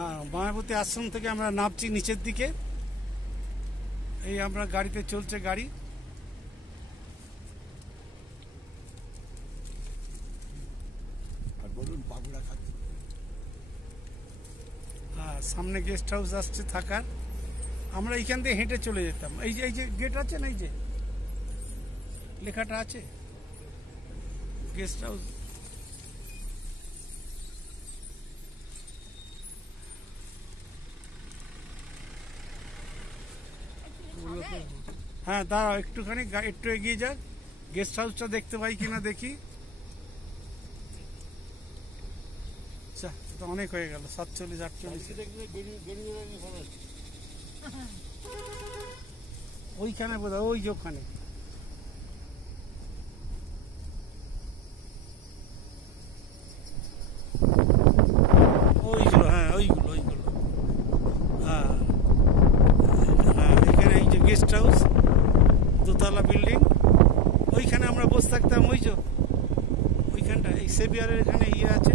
হ্যাঁ, মায়াবতী আশ্রম থেকে আমরা নামছি নিচের দিকে। এই আমরা গাড়িতে চলছে গাড়ি। হ্যাঁ, সামনে গেস্ট হাউস আসছে থাকার। আমরা এইখান থেকে হেঁটে চলে যেতাম। এই যে গেট আছে না, এই যে লেখাটা আছে গেস্ট হাউস। হ্যাঁ, দাঁড়াও একটুখানি, একটু এগিয়ে যাক, গেস্ট হাউসটা দেখতে পাই কিনা দেখি। তো অনেক হয়ে গেল, 47-48। ওইখানে বোধহয়, ওই যে ওখানে। ওইগুলো, হ্যাঁ ওইগুলো। হ্যাঁ হ্যাঁ, এখানে এই যে গেস্ট হাউস, দোতলা বিল্ডিং। ওইখানে আমরা বসে থাকতাম, ওই যে ওইখানটা, এই সেভিয়ারের এখানে ইয়ে আছে।